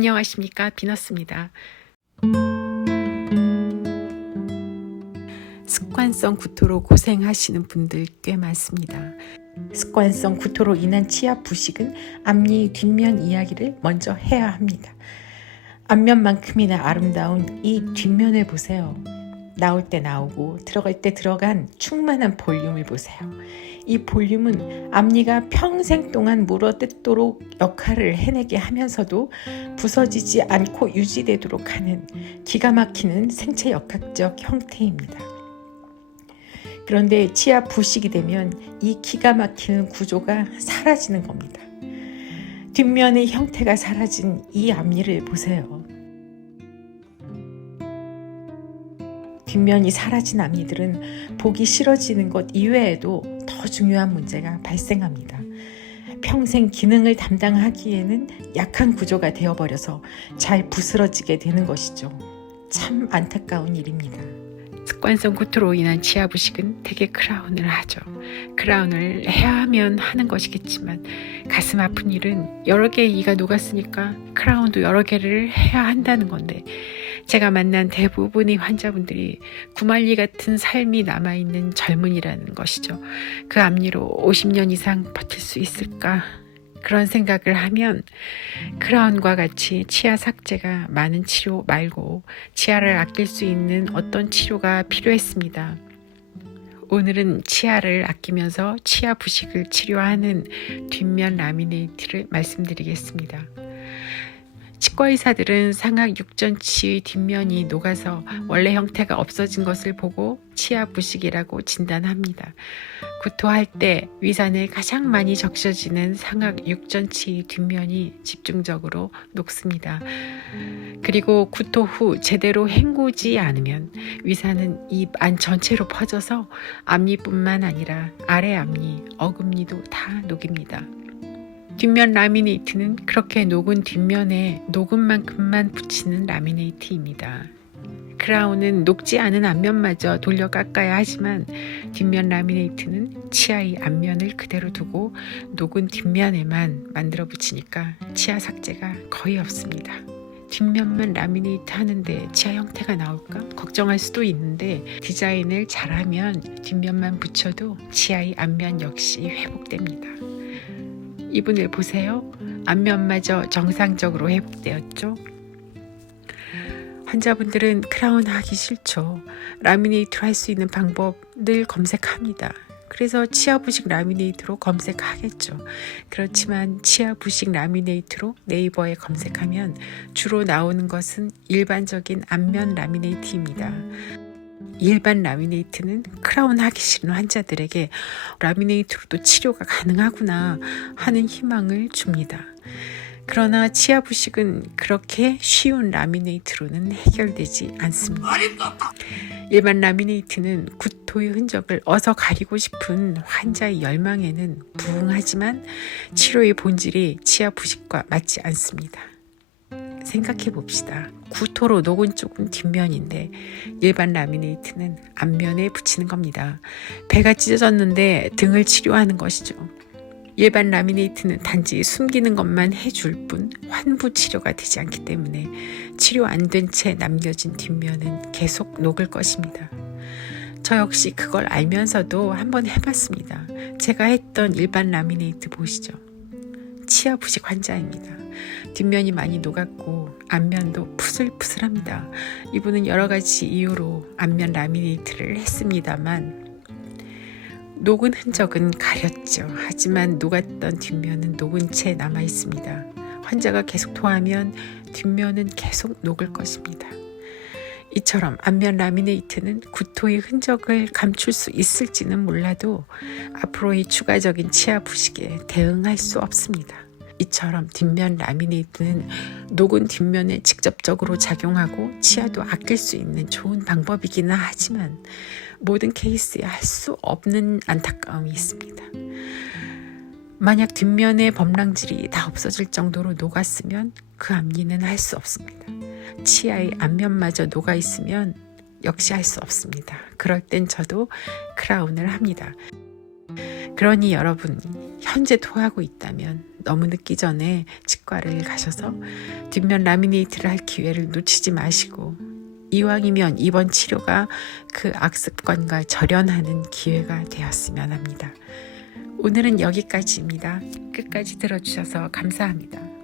안녕하십니까 비너스입니다. 습관성 구토로 고생하시는 분들 꽤 많습니다. 습관성 구토로 인한 치아 부식은 앞니 뒷면 이야기를 먼저 해야 합니다. 앞면만큼이나 아름다운 이 뒷면을 보세요. 나올 때 나오고 들어갈 때 들어간 충만한 볼륨을 보세요. 이 볼륨은 앞니가 평생 동안 물어뜯도록 역할을 해내게 하면서도 부서지지 않고 유지되도록 하는 기가 막히는 생체 역학적 형태입니다. 그런데 치아 부식이 되면 이 기가 막히는 구조가 사라지는 겁니다. 뒷면의 형태가 사라진 이 앞니를 보세요. 뒷면이 사라진 앞니들은 보기 싫어지는 것 이외에도 더 중요한 문제가 발생합니다. 평생 기능을 담당하기에는 약한 구조가 되어버려서 잘 부스러지게 되는 것이죠. 참 안타까운 일입니다. 습관성 구토로 인한 치아 부식은 대개 크라운을 하죠. 크라운을 해야 하면 하는 것이겠지만 가슴 아픈 일은 여러 개의 이가 녹았으니까 크라운도 여러 개를 해야 한다는 건데 제가 만난 대부분의 환자분들이 구말리 같은 삶이 남아있는 젊은이라는 것이죠. 그 앞니로 50년 이상 버틸 수 있을까? 그런 생각을 하면 크라운과 같이 치아 삭제가 많은 치료 말고 치아를 아낄 수 있는 어떤 치료가 필요했습니다. 오늘은 치아를 아끼면서 치아 부식을 치료하는 뒷면 라미네이트를 말씀드리겠습니다. 치과 의사들은 상악 육전치 뒷면이 녹아서 원래 형태가 없어진 것을 보고 치아 부식이라고 진단합니다. 구토할 때 위산에 가장 많이 적셔지는 상악 육전치 뒷면이 집중적으로 녹습니다. 그리고 구토 후 제대로 헹구지 않으면 위산은 입 안 전체로 퍼져서 앞니뿐만 아니라 아래 앞니, 어금니도 다 녹입니다. 뒷면 라미네이트는 그렇게 녹은 뒷면에 녹은 만큼만 붙이는 라미네이트입니다. 크라운은 녹지 않은 앞면마저 돌려 깎아야 하지만 뒷면 라미네이트는 치아의 앞면을 그대로 두고 녹은 뒷면에만 만들어 붙이니까 치아 삭제가 거의 없습니다. 뒷면만 라미네이트 하는데 치아 형태가 나올까 걱정할 수도 있는데 디자인을 잘하면 뒷면만 붙여도 치아의 앞면 역시 회복됩니다. 이분을 보세요. 앞면마저 정상적으로 회복되었죠. 환자분들은 크라운 하기 싫죠. 라미네이트로 할 수 있는 방법 늘 검색합니다. 그래서 치아 부식 라미네이트로 검색하겠죠. 그렇지만 치아 부식 라미네이트로 네이버에 검색하면 주로 나오는 것은 일반적인 앞면 라미네이트입니다. 일반 라미네이트는 크라운 하기 싫은 환자들에게 라미네이트로도 치료가 가능하구나 하는 희망을 줍니다. 그러나 치아 부식은 그렇게 쉬운 라미네이트로는 해결되지 않습니다. 일반 라미네이트는 구토의 흔적을 어서 가리고 싶은 환자의 열망에는 부응하지만 치료의 본질이 치아 부식과 맞지 않습니다. 생각해 봅시다. 구토로 녹은 쪽은 뒷면인데 일반 라미네이트는 앞면에 붙이는 겁니다. 배가 찢어졌는데 등을 치료하는 것이죠. 일반 라미네이트는 단지 숨기는 것만 해줄 뿐 환부 치료가 되지 않기 때문에 치료 안 된 채 남겨진 뒷면은 계속 녹을 것입니다. 저 역시 그걸 알면서도 한번 해봤습니다. 제가 했던 일반 라미네이트 보시죠. 치아 부식 환자입니다. 뒷면이 많이 녹았고 앞면도 푸슬푸슬합니다. 이분은 여러 가지 이유로 앞면 라미네이트를 했습니다만 녹은 흔적은 가렸죠. 하지만 녹았던 뒷면은 녹은 채 남아 있습니다. 환자가 계속 토하면 뒷면은 계속 녹을 것입니다. 이처럼 앞면 라미네이트는 구토의 흔적을 감출 수 있을지는 몰라도 앞으로의 추가적인 치아 부식에 대응할 수 없습니다. 이처럼 뒷면 라미네이트는 녹은 뒷면에 직접적으로 작용하고 치아도 아낄 수 있는 좋은 방법이기는 하지만 모든 케이스에 할 수 없는 안타까움이 있습니다. 만약 뒷면의 범랑질이 다 없어질 정도로 녹았으면 그 앞니는 할 수 없습니다. 치아의 앞면마저 녹아 있으면 역시 할 수 없습니다. 그럴 땐 저도 크라운을 합니다. 그러니 여러분 현재 토하고 있다면 너무 늦기 전에 치과를 가셔서 뒷면 라미네이트를 할 기회를 놓치지 마시고 이왕이면 이번 치료가 그 악습관과 절연하는 기회가 되었으면 합니다. 오늘은 여기까지입니다. 끝까지 들어주셔서 감사합니다.